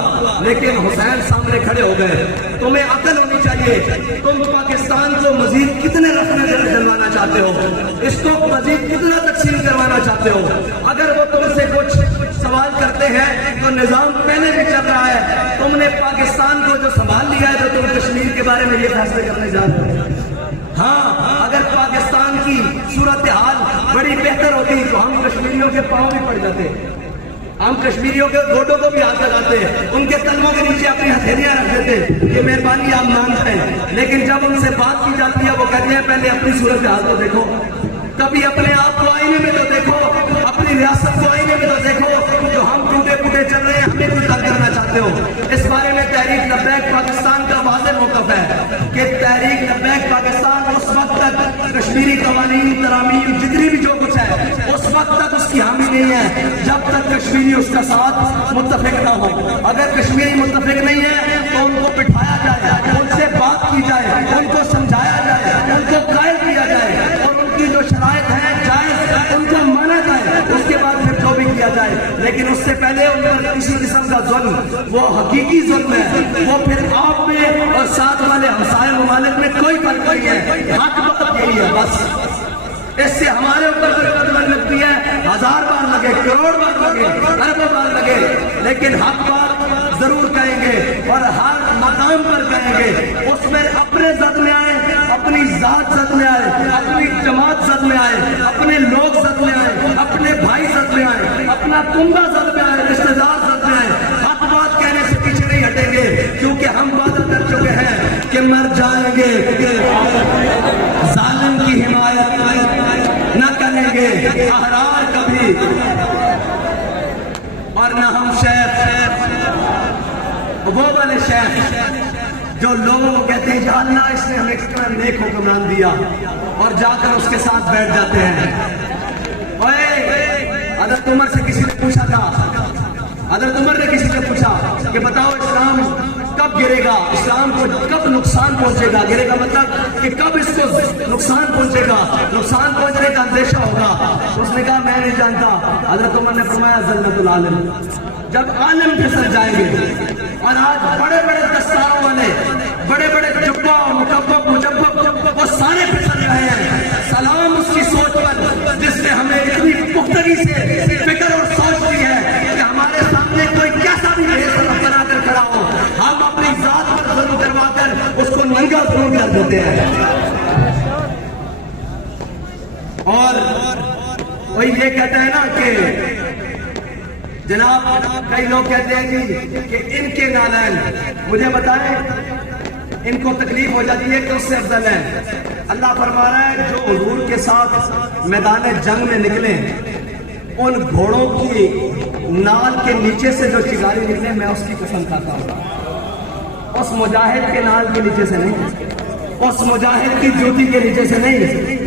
लेकिन हुसैन सामने खड़े हो गए। तुम्हें अकल होनी चाहिए। तुम पाकिस्तान को मजीद कितने रखने डलवाना चाहते हो, इसको मजीद कितना तकसीम करवाना चाहते हो? अगर वो तुमसे कुछ सवाल करते हैं तो निजाम पहले भी चल रहा है। तुमने पाकिस्तान को जो संभाल लिया है तो तुम कश्मीर के बारे में ये फैसले करने जा रहे हो। हाँ, अगर पाकिस्तान की सूरत हाल बड़ी बेहतर होती तो हम कश्मीरियों के पांव भी पड़ जाते, हम कश्मीरियों के गोडों को भी हाथ लगाते, उनके कदमों के नीचे अपनी हथेलियां रख देते कि मेहरबानी आप मानते हैं। लेकिन जब उनसे बात की जाती है वो कहते हैं पहले अपनी सूरत हाल को देखो, कभी अपने आप को आईने में तो देखो, अपनी रियासत को आईने में तो देखो, जो हम टूटे फूटे चल रहे हैं हमें क्यों तंग करना चाहते हो। इस बारे में तहरीक लब्बैक पाकिस्तान का वाज़ेह मौक़िफ़ है कि तहरीक लब्बैक पाकिस्तान उस वक्त तक कश्मीरी कवानीन तरामीम जितनी भी जो कुछ है उस वक्त तक उसकी हामी नहीं है जब तक कश्मीरी उसका साथ मुत्तफिक ना हो। अगर कश्मीरी मुत्तफिक नहीं है तो उनको बिठाया जाए, उनसे बात की जाए, उनको समझाया जाए, उनको कायल किया जाए और उनकी जो शराइत है जायज उनको माना जाए, उसके बाद फिर जो भी किया जाए। लेकिन उससे पहले उन पर किसी किस्म का जुल्म, वो हकीकी जुल्म है, वो फिर आप में और साथ वाले हमसाये ममालिक में कोई फर्क नहीं है। हक बात यही है बस। इससे हमारे ऊपर कोई कदम लगती है 1000 बार लगे, करोड़ बार लगे, अरबों बार लगे, लेकिन हक बात जरूर कहेंगे और हर मकाम पर कहेंगे। उसमें अपने जद में आए, अपनी जात जद में आए, अपनी जमात जद में आए, अपने लोग जद में आए, अपने भाई जद में आए, अपना कुंबा जद में आए, रिश्तेदार जद में आए, हक बात कहने से पीछे नहीं हटेंगे क्योंकि हम वादा कर चुके हैं कि मर जाएंगे, जालिम की हिमायत न करेंगे अहरार कभी, और न हम शेख वो वाले शेख जो लोगों को कहते हैं अल्लाह इसने हमें कितना नेक हुक्मरान दिया और जाकर उसके साथ बैठ जाते हैं। ओए, हज़रत उमर से किसी ने पूछा था, हज़रत उमर ने किसी से पूछा कि बताओ इस्लाम कब गिरेगा, इस्लाम को कब नुकसान पहुंचेगा। गिरेगा मतलब कि कब इसको नुकसान पहुंचेगा, नुकसान पहुंचने का अंदेशा होगा। उसने कहा मैं नहीं जानता। हज़रत उमर ने फरमाया ज़ल्लतुल आलिम, जब आलिम फिसल जाएंगे। और आज बड़े बड़े दस्तारों वाले, बड़े बड़े जुब्बा मुजब्बब वो सारे फिसल रहे हैं। सलाम उसकी सोच पर जिसने हमें इतनी पुख्तगी से फिक्र और सोच दी है कि हमारे सामने कोई कैसा भी भेद बनाकर खड़ा हो, हम अपनी जात पर जुल्म करवाकर उसको नंगा ज़रूर कर देते हैं। और वही ये कहते हैं ना कि जनाब, कई लोग कहते हैं जी कि इनके नालैन, मुझे बताएं इनको तकलीफ हो जाती है कि उससे अफजल है। अल्लाह फरमा रहा है जो हुजूर के साथ मैदान जंग में निकले उन घोड़ों की नाल के नीचे से जो चिंगारी निकले मैं उसकी कसम खाता हूँ। उस मुजाहिद के नाल के नीचे से नहीं, उस मुजाहिद की जूती के नीचे से नहीं।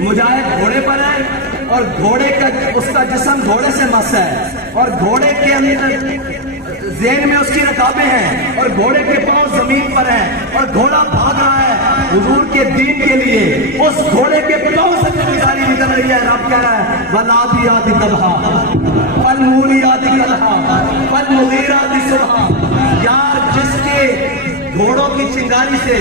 मुजाहिद घोड़े पर है और घोड़े का उसका जिस्म घोड़े से मस है और घोड़े के अंदर ज़हन में उसकी रकाबें हैं और घोड़े के पांव जमीन पर हैं और घोड़ा भाग रहा है हुजूर के दीन के लिए। उस घोड़े के पांव से चिंगारी निकल रही है। रब कह रहा है वलादियाति दबहा फलमूलियाति कलहा फलमुगीराति सुबहा। यार, जिसके घोड़ों की चिंगारी से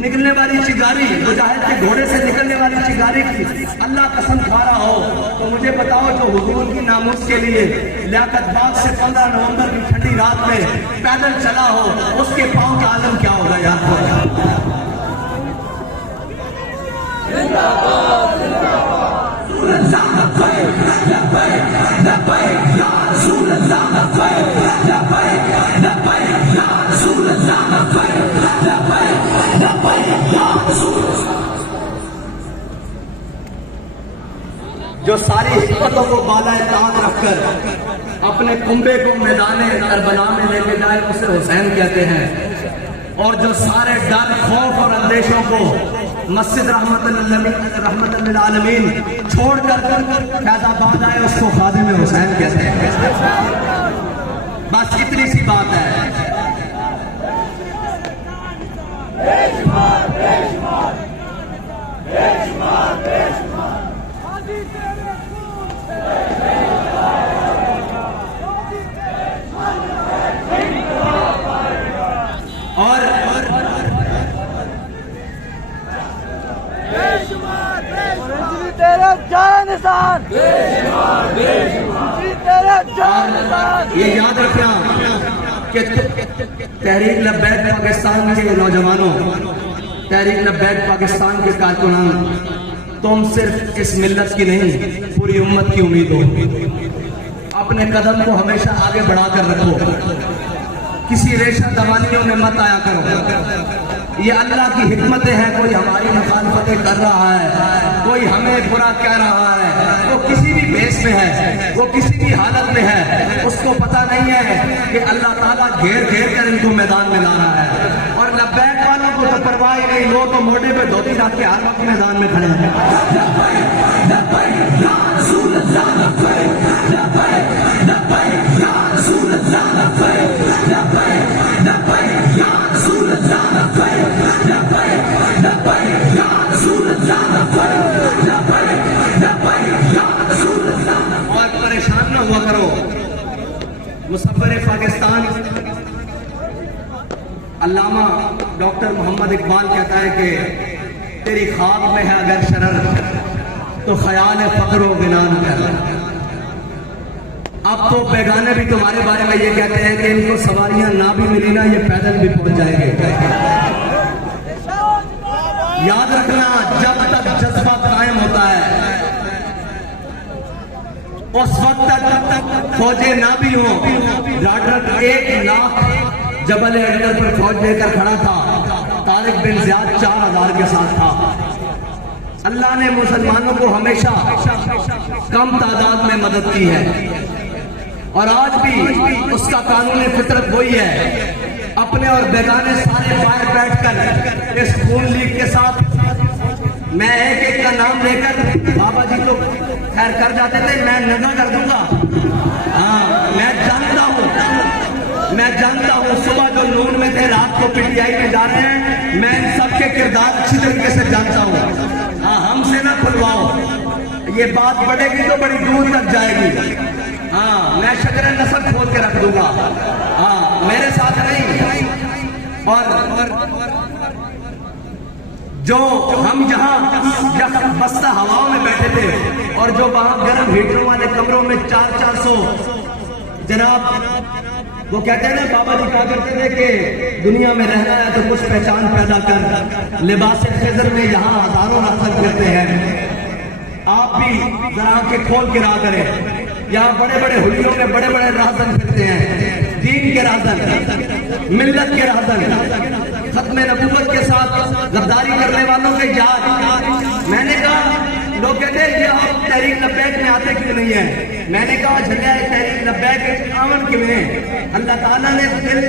निकलने वाली चिंगारी, मुजाहिद के घोड़े से निकलने वाली चिंगारी की अल्लाह कसम खा रहा हो तो मुझे बताओ जो हुजूर की नामुस के लिए लियाकत बाग से 15 नवंबर की ठंडी रात में पैदल चला हो, उसके पांव का आलम क्या होगा यार। जो सारी हिम्मतों को बालाए ताक रखकर अपने कुंबे को मैदान करबला में लेके जाए उसे हुसैन कहते हैं। और जो सारे डर, खौफ और अंदेशों को मस्जिद रहमतुल लिल आलमीन छोड़कर फैजाबाद आए उसको खादिम हुसैन कहते हैं। बस इतनी सी बात है। और तेरा जान निशान, तेरा और ये याद रखना कि तहरीक लब्बैक पाकिस्तान के नौजवानों, तहरीक लब्बैक पाकिस्तान के कारकुनान, तुम सिर्फ इस मिल्लत की नहीं पूरी उम्मत की उम्मीद हो। अपने कदम को हमेशा आगे बढ़ाकर रखो, किसी रेशा दवानियों में मत आया करो। ये अल्लाह की हिकमतें हैं। कोई हमारी मुखालफतें कर रहा है, कोई हमें बुरा कह रहा है, वो किसी भी भेष में है, वो किसी भी हालत में है, उसको पता नहीं है कि अल्लाह ताला घेर घेर कर इनको मैदान में ला रहा है। और लब्बैक वालों को तो परवाह ही नहीं, लोग तो मोटे पे धोती रख के हर वक्त मैदान में खड़े हैं। और परेशान न हुआ करो। मुसव्विर पाकिस्तान अल्लामा डॉक्टर मोहम्मद इकबाल कहता है कि तेरी ख्वाब में है अगर शरर तो ख्याल फक्र व गिना न कर। अब तो बेगाने भी तुम्हारे बारे में ये कहते हैं कि इनको सवारियां ना भी मिली ना, ये पैदल भी पहुंच जाएंगे। याद रखना, जब तक जज्बा कायम होता है उस वक्त तक फौजें ना भी हो। राडर 1 लाख जबल अकबर पर फौज लेकर खड़ा था, तारिक बिन जियाद 4000 के साथ था। अल्लाह ने मुसलमानों को हमेशा कम तादाद में मदद की है और आज भी उसका कानून फितरत वही है। अपने और बेगाने सारे बाहर बैठकर इस खून लीग के साथ, मैं एक एक का नाम लेकर, बाबा जी तो खैर कर जाते थे, मैं नगा कर दूंगा। हाँ, मैं जानता हूँ सुबह जो नून में थे, रात को पीटीआई में जा रहे हैं। मैं इन सबके किरदार अच्छी तरीके से जानता हूँ। हाँ, हमसे ना खुलवाओ, ये बात बढ़ेगी तो बड़ी दूर तक जाएगी। हाँ, मैं शजर नसब खोल के रख दूंगा। हाँ, मेरे साथ नहीं। और जो हम जहाँ बस्ता हवाओं में बैठे थे और जो वहां गर्म हीटरों वाले कमरों में 400 जनाब, वो कहते हैं ना, बाबा जी कहा करते थे कि दुनिया में रहना है तो कुछ पहचान पैदा कर। लिबास खिज़र में यहाँ हजारों नफल करते हैं। आप भी जरा आंखें खोल के रहा करें। यहाँ बड़े बड़े हुलियों में बड़े बड़े राहजन फिरते हैं, दीन के राहजन, मिल्लत के राहजन, खत्म नबूवत के साथ गद्दारी करने वालों के याद। मैंने कहा, लोग कहते हैं कि आप तहरीक लब्बैक में आते क्यों नहीं है? मैंने कहा, झंडा तहरीक लब्बैक आमन क्यों है? अल्लाह ताला ने दिल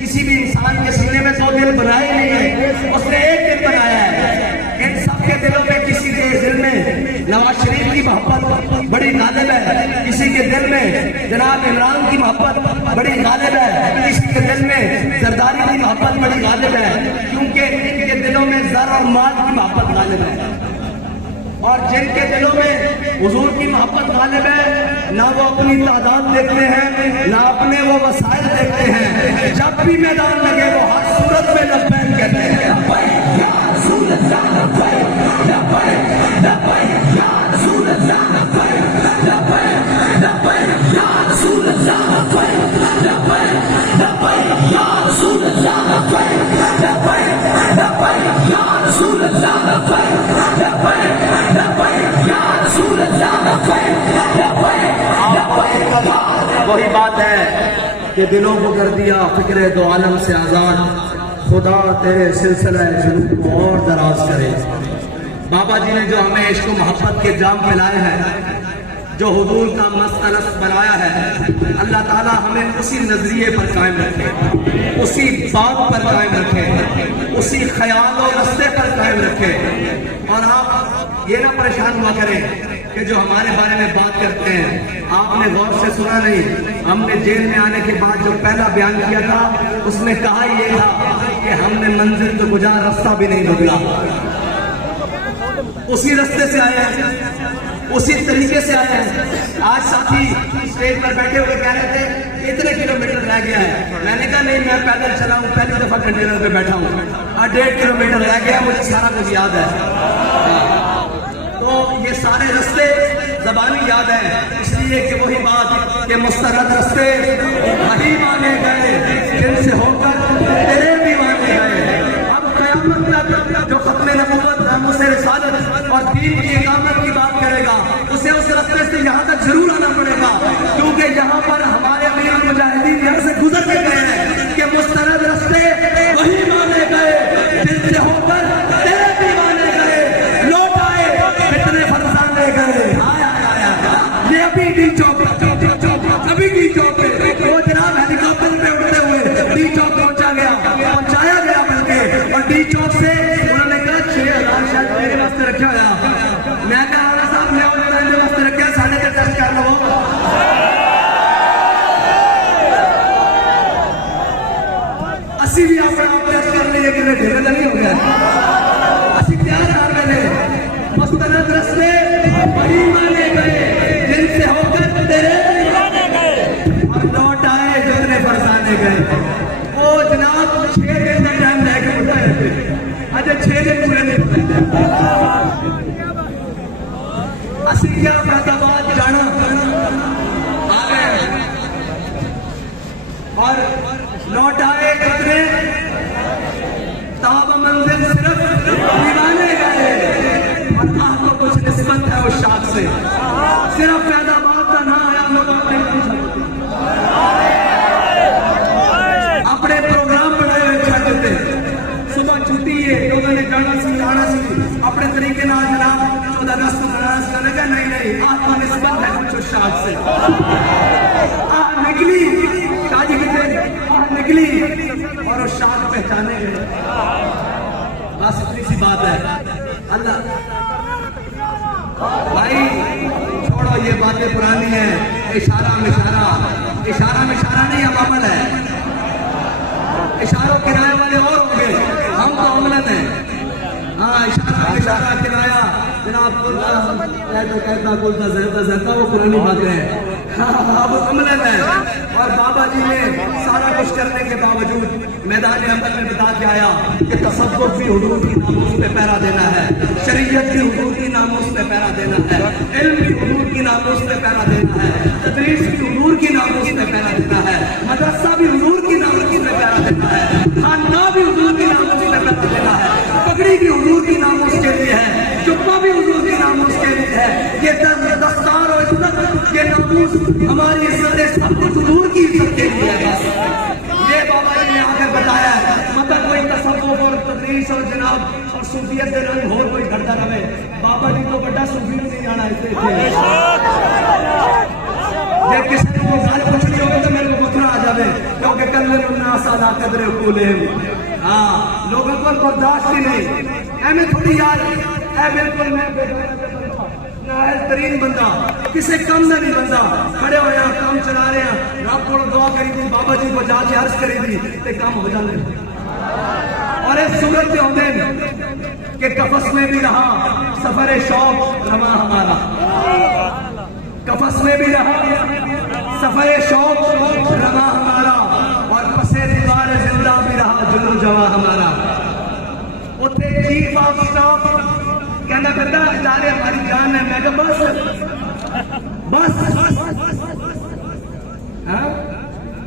किसी भी इंसान के सीने में 2 दिल बनाए नहीं है, उसने एक दिल बनाया है। इन सबके दिलों में किसी के दिल में नवाज शरीफ की मोहब्बत बड़ी गालिब है, किसी के दिल में जनाब इमरान की मोहब्बत बड़ी गालिब है, किसी के दिल में जरदारी की मोहब्बत बड़ी गालिब है, क्योंकि इनके दिलों में ज़र और माल की मोहब्बत गालिब है। और जिनके दिलों में हुजूर की मोहब्बत गालिब है, ना वो अपनी तादाद देखते हैं, ना अपने वो वसाइल देखते हैं। जब भी मैदान लगे वो हर सूरत में लब्बैक कहते हैं। वही बात है कि दिलों को कर दिया फिक्रे दो आलम से आजाद, खुदा तेरे सिलसिला जुनून को और दराज करे। बाबा जी ने जो हमें इश्क मोहब्बत के जाम पिलाए हैं, जो हुजूर का मस्त अनस बनाया है, अल्लाह ताला हमें उसी नजरिए पर कायम रखे, उसी बात पर कायम रखे, उसी ख्याल और रस्ते पर कायम रखे। और आप ये ना परेशान हुआ करें कि जो हमारे बारे में बात करते हैं, आपने गौर से सुना नहीं, हमने जेल में आने के बाद जो पहला बयान किया था उसमें कहा ये था कि हमने मंजिल को गुजार रास्ता भी नहीं बदला, उसी रास्ते से आए हैं, उसी तरीके से आए हैं। आज साथी स्टेज पर बैठे हुए कह रहे थे इतने किलोमीटर रह गया है, मैंने कहा नहीं, मैं पैदल चला हूँ, पहली दफा कंटेनर पे बैठा हूँ, 1.5 किलोमीटर रह गया, मुझे सारा कुछ याद है। तो ये सारे रास्ते ज़बानी याद है, इसलिए इसलिए कि वही बात कि मुस्तरद रस्ते वही माने गए जिनसे होकर तेरे भी माने गए। अब क़यामत तक जो खत्म नबूवत नामूस रिसालत और दीन की इकामत की बात करेगा उसे उस रस्ते से यहाँ तक जरूर आना पड़ेगा, क्योंकि यहाँ पर हमारे अमीर मुजाहिदीन यहाँ से गुजर के गए हैं कि मुस्तरद रस्ते वही माने गए जिनसे होकर तेरे भी माने गए, लौट आए कितने फरसाने गए। ये अभी डी चौक अभी डी चौक पे वो जनाब हेलीकॉप्टर पे उड़ते हुए डी चौक पहुंचाया गया बल्कि, और डी चौक से उन्होंने कहा 6,000 शायद मेरे वास्ते रखा होया। मैं कहा आला साहब मैं मेरे वास्ते रखा 3.5 टेस्ट कर लो। असी भी अपना आप टेस्ट कर लिए कि ढेरे नहीं हो गया, असी तैयार कर गए। मुस्तरद रस्ते वही माने गए जिनसे होकर तेरे और लौट आए जितने फरसाने गए। वो जनाब 6 दिन का टाइम लेके उठा है, अच्छा 6 दिन पूरे नहीं असी क्या फैसलाबाद जाना आ गए और लौट आए कितने ताब मंजिल सिर्फ दीवाने गए, और आपको कुछ निस्बत है उस शाख से, सिर्फ फैसलाबाद का ना आया लोगों अपने प्रोग्राम बनाए हुए छात्र थे, सुबह छुट्टी है लोगों ने जाना सी आना सी अपने तरीके ना जनाब 14 अगस्त को मनाना सी लगा नहीं आपका निस्बत है कुछ उस शाख से। निकली शादी निकली और उस शाख पहचाने गए। बस इतनी सी बात है। अल्लाह भाई छोड़ो ये बातें पुरानी है, इशारा मिशारा नहीं अब अमल है। इशारों किराए वाले और होंगे, हम तो अमलन है। हाँ इशारा किराया जनाब कहता वो पुरानी बातें हैं। अब अमलन है। और बाबा जी ने सारा कुछ करने के बावजूद मैदान अमल में बता के आया कि तसव्वुफ भी हुजूर की नामूस पे पहरा देना है, शरीयत भी हुजूर की नामूस पे पहरा देना है, इल्म भी हुजूर की नामूस पे पहरा देना है, तदरीस भी हुजूर की नामूस पे पहरा देना है, मदरसा भी हुजूर की नामूस पे पहरा देना है, खाना भी हुजूर की नामूस पे पहरा देना है, पगड़ी भी हुजूर की नामूस के लिए है, जुब्बा भी हुजूर की नामूस के लिए है। ये दस्तार और इज्जत ये नामूस हमारी इज्जत है, सब कुछ हुजूर की इज्जत के लिए है। ये बाबा जी ने आकर बताया है, मतलब कोई तसव्वुफ और तदरीस और जनाब और सूफियत के रंग और कोई घटता रहे। बाबा जी तो बड़ा सूफी नहीं जाना है। जब किसी को गाल पूछनी होगी तो मेरे को बखरा आ जाए, क्योंकि कदरे कूले हाँ लोगों को बर्दाश्त ही नहीं। एमें थोड़ी यार बिल्कुल मैं तरीन बंदा किसी कम में नहीं बंदा खड़े हो यहाँ काम चला रहे हैं, रब को दुआ करी थी, बाबा जी को जाके अर्ज करी थी ते काम हो जाने। और इस सूरत में होते कि कफस में भी रहा सफर शौक रमा हमारा, कफस में भी रहा सफर शौक रमा हमारा, और पसे दीवार जिंदा भी रहा जुल्म जवा हमारा। उते चीफ ऑफ स्टाफ कहना करता इदारे हमारी जान है। मैं कहा बस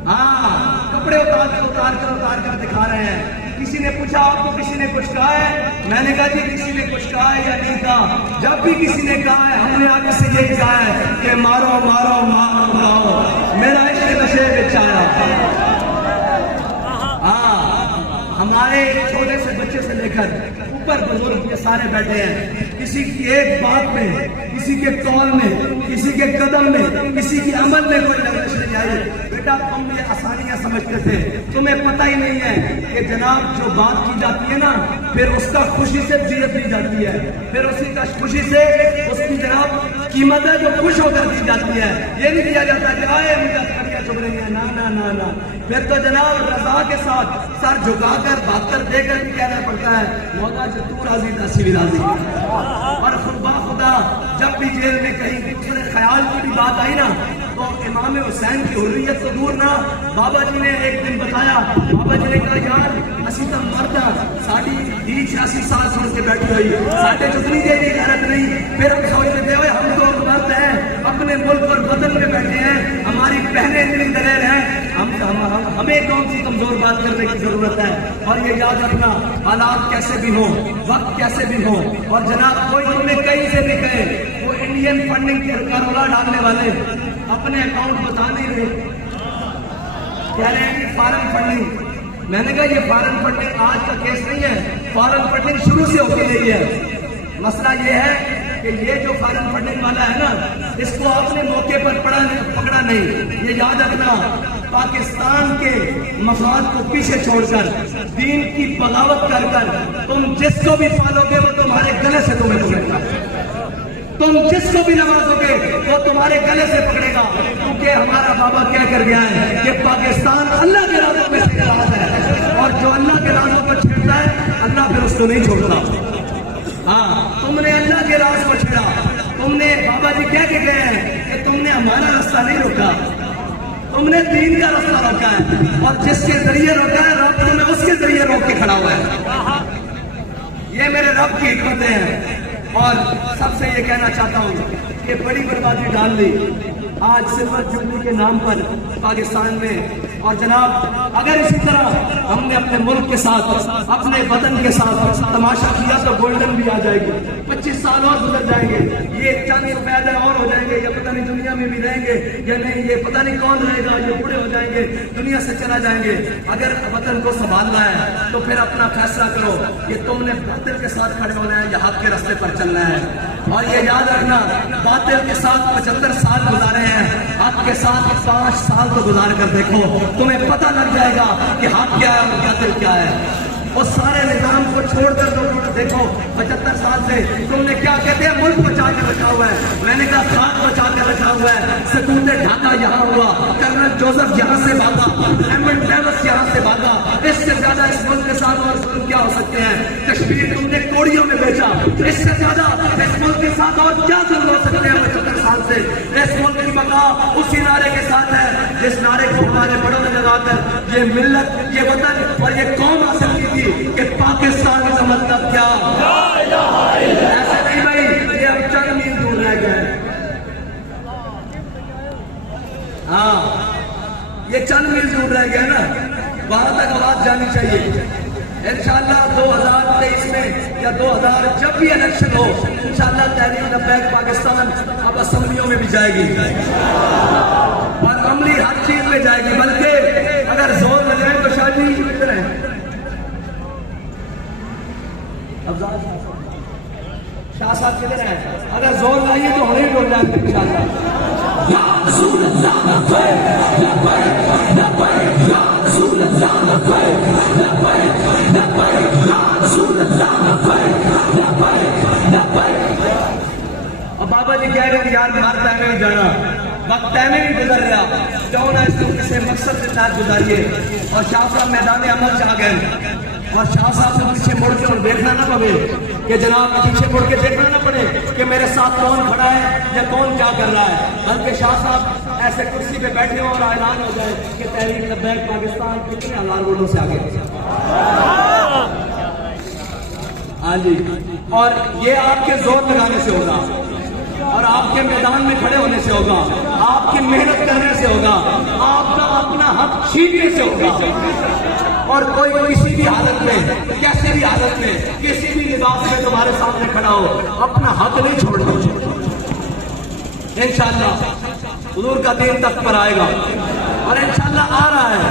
हाँ कपड़े उतार कर दिखा रहे हैं। किसी ने पूछा आपको किसी ने कुछ कहा है? मैंने कहा जी किसी ने कुछ कहा है या नहीं कहा। जब भी किसी ने कहा है हमने आगे से यही कहा है कि मारो मारो मारो मारो, मेरा इश्क नशे में आया। हमारे छोटे से बच्चे से लेकर ऊपर बुजुर्ग ये सारे बैठे हैं, किसी की एक बात में, किसी के कौल में, किसी के कदम में, किसी की अमल में कोई लग्न नहीं आई। बेटा तुम ये आसानियां समझते थे, तुम्हें पता ही नहीं है कि जनाब जो बात की जाती है ना फिर उसका खुशी से जियत दी जाती है, फिर उसी का खुशी से उसकी जनाब कीमत है जो खुश होकर दी जाती है। ये नहीं किया जाता कि आए मुझे चुभ रही है, ना ना ना ना, फिर तो जनाब रजा के साथ सर झुकाकर बात देकर भी कहना पड़ता है मौला जो तू राजी नसी भी राजी। और खुदा जब भी जेल में कहीं दूसरे ख्याल की भी बात आई ना तो इमाम हुसैन की हुर्रियत तो दूर ना, बाबा जी ने एक दिन बताया, बाबा जी ने कहा यार असी तो मर्द साड़ी 80 साल सुन के बैठी हुई, साढ़े चुतनी दे दी गैरत नहीं। फिर हम सोचते थे हम तो मर्द हैं, अपने मुल्क और वतन में बैठे हैं, हमारी बहनें इतनी दलेर हैं, हमें कौन सी कमजोर बात करने की जरूरत है। और ये याद रखना, हालात कैसे भी हो, वक्त कैसे भी हो, और जनाब कोई तुम्हें कहीं से भी कहे, वो इंडियन फंडिंग का रोला डालने वाले अपने अकाउंट बता नहीं रहे, कह रहे हैं कि फॉरेन फंडिंग। मैंने कहा ये फॉरेन फंडिंग आज का केस नहीं है, फॉरेन फंडिंग शुरू से होती रही है। मसला ये है कि ये जो फॉरेन फंडिंग वाला है ना, इसको आपने मौके पर पकड़ा नहीं। ये याद रखना, पाकिस्तान के मफाद को पीछे छोड़कर दीन की बगावत कर कर तुम जिसको भी पालोगे वो तुम्हारे गले से तुम्हें पकड़ेगा, तुम जिसको भी नवाजोगे वो तुम्हारे गले से पकड़ेगा। क्योंकि हमारा बाबा क्या कर गया है कि पाकिस्तान अल्लाह के राजों में से राज है, और जो अल्लाह के राजों को छेड़ता है अल्लाह फिर उसको नहीं छोड़ता। हाँ, तुमने अल्लाह के राज को छेड़ा, तुमने बाबा जी क्या कहते हैं कि तुमने हमारा रास्ता नहीं रोका, तुमने दीन का रास्ता रोका है, और जिसके जरिए रोका है रब तुम्हें उसके जरिए रोक के खड़ा हुआ है। ये मेरे रब की हिकमतें हैं। और सबसे ये कहना चाहता हूँ कि बड़ी बर्बादी डाल दी आज सिल्वर जुबली के नाम पर पाकिस्तान में। और जनाब अगर इसी तरह हमने अपने मुल्क के साथ, अपने वतन के साथ तमाशा किया तो गोल्डन भी आ जाएगी, 25 साल और गुजर जाएंगे, ये चंद पैदा और हो जाएंगे, या पता नहीं दुनिया में भी रहेंगे या नहीं, ये पता नहीं कौन रहेगा, ये बूढ़े हो जाएंगे, दुनिया से चला जाएंगे। अगर वतन को संभालना है तो फिर अपना फैसला करो कि तुमने बातिल के साथ खड़े होना है या हक के रास्ते पर चलना है। और ये याद रखना, बातिल के साथ 75 साल गुजारे हैं, हक के साथ 5 साल तो गुजार कर देखो, तुम्हें पता लग जाएगा कि हक क्या है और बातिल क्या है। उस सारे निजाम को छोड़कर देखो 75 साल से तुमने क्या कहते हैं मुल्क बचा कर रखा हुआ है। मैंने कहा खाक बचा कर रखा हुआ है। सकूत ढाका यहाँ हुआ, कर्नल जोसेफ यहाँ से भागा, एमन डेविस यहाँ से भागा, इससे ज्यादा इस मुल्क के साथ और जुल्म क्या हो सकते हैं। कश्मीर तुमने कोड़ियों में बेचा, इससे ज्यादा इस मुल्क के साथ और क्या जुल्म हो सकते हैं 75 साल से। इस मुल्क की बका उसी नारे के साथ है जिस नारे को हमारे बड़ों ने लगाकर ये मिल्लत, ये वतन और ये कौम हासिल की थी कि पाकिस्तान का मतलब क्या। ऐसे नहीं भाई, ये अब चंद मील दूर रह गए। हाँ, ये चंद मील दूर रह गए ना, वहां तक आवाज जानी चाहिए। इंशाअल्लाह 2023 में या 2000 जब भी इलेक्शन हो, इंशाअल्लाह तहरीक लब्बैक पाकिस्तान अब असेंबलियों में भी जाएगी और अमली हर चीज में जाएगी। बल्कि अगर जोर लगाए तो शादी किधर है, शाह साहब किधर है, अगर जोर लाइए तो हमें बोल जाएंगे इंशाअल्लाह। अब बाबा जी कह रहे हैं यार मार तय में जाना, वक्त तय में नहीं गुजर रहा, क्यों ना इसको किसी मकसद के साथ गुजारिए। और शाह साहब मैदान अमल से आ गए, और शाह साहब से पीछे मुड़ के और देखना ना पड़े कि जनाब पीछे मुड़ के देखना ना पड़े कि मेरे साथ कौन खड़ा है या कौन क्या कर रहा है। बल्कि शाह साहब ऐसे कुर्सी पे बैठे हो और ऐलान हो जाए कि तहरीक लब्बैक पाकिस्तान कितने हजार वोटों से आगे। हाँ जी, और ये आपके जोर लगाने से होगा, और आपके मैदान में खड़े होने से होगा, आपकी मेहनत करने से होगा, आपका अपना हक छीनने से होगा। और कोई किसी भी हालत में, कैसे भी हालत में, किसी भी लिबास में तुम्हारे सामने खड़ा हो, अपना हक नहीं छोड़ना। इंशाअल्लाह हुजूर का दिन तक पर आएगा और इंशाअल्लाह आ रहा है,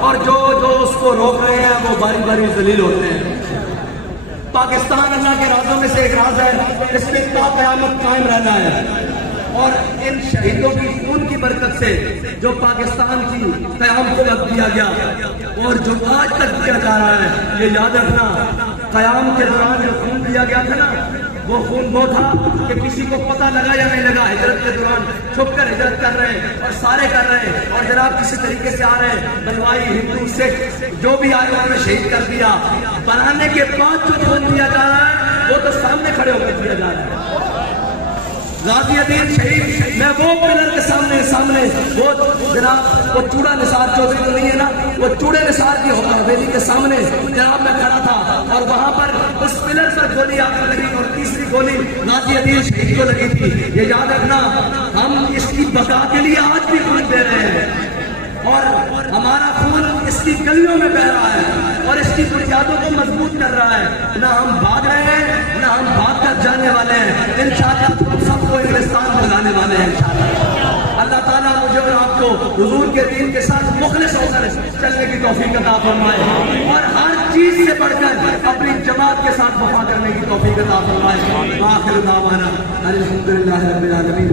और जो उसको रोक रहे हैं वो बारी बारी जलील होते हैं। पाकिस्तान अल्लाह के राजों में से एक राज है, इसमें क़यामत कायम रहना है। और इन शहीदों की खून की बरकत से जो पाकिस्तान की क़याम को वक्त दिया गया और जो आज तक दिया जा रहा है, ये याद रखना, क़याम के दौरान जो खून दिया गया था ना, वो खून वो था कि किसी को पता लगा या नहीं लगा, हिजरत के दौरान छुपकर हिजरत कर रहे हैं और सारे कर रहे हैं, और जनाब किसी तरीके से आ रहे हैं, बलवाई हिंदू सिख जो भी आए उन्होंने शहीद कर दिया। बनाने के बाद जो खून दिया जा रहा है वो तो सामने खड़े होकर दिया जा रहा है। गाजियादीन शहीद मैं वो पिलर के सामने वो जनाब वो चूड़ा निसार चौधरी तो नहीं है ना, वो चूड़े निसार की हवेली के सामने जनाब मैं खड़ा था और वहां पर उस पिलर पर गोली आकर लगी और तीसरी गोली गाजियादीन शहीद को लगी थी। ये याद रखना, हम इसकी बका के लिए आज भी खून दे रहे हैं और हमारा खून इसकी गलियों में बह रहा है और इसकी बुनियादों को मजबूत कर रहा है। ना हम भाग रहे हैं, ना हम भाग कर जाने वाले हैं। इंशाअल्लाह हम सबको इंग्लिस्तान बुलाने वाले हैं इंशाअल्लाह। अल्लाह ताला मुझे और आपको हुजूर के दीन के साथ मुखलिस होकर चलने की तौफीक अता फरमाए और हर चीज से बढ़कर अपनी जमात के साथ वफा करने की तौफीक अता फरमाए। आखिर दावाना अल्हम्दुलिल्लाह रब्बिल आलमीन।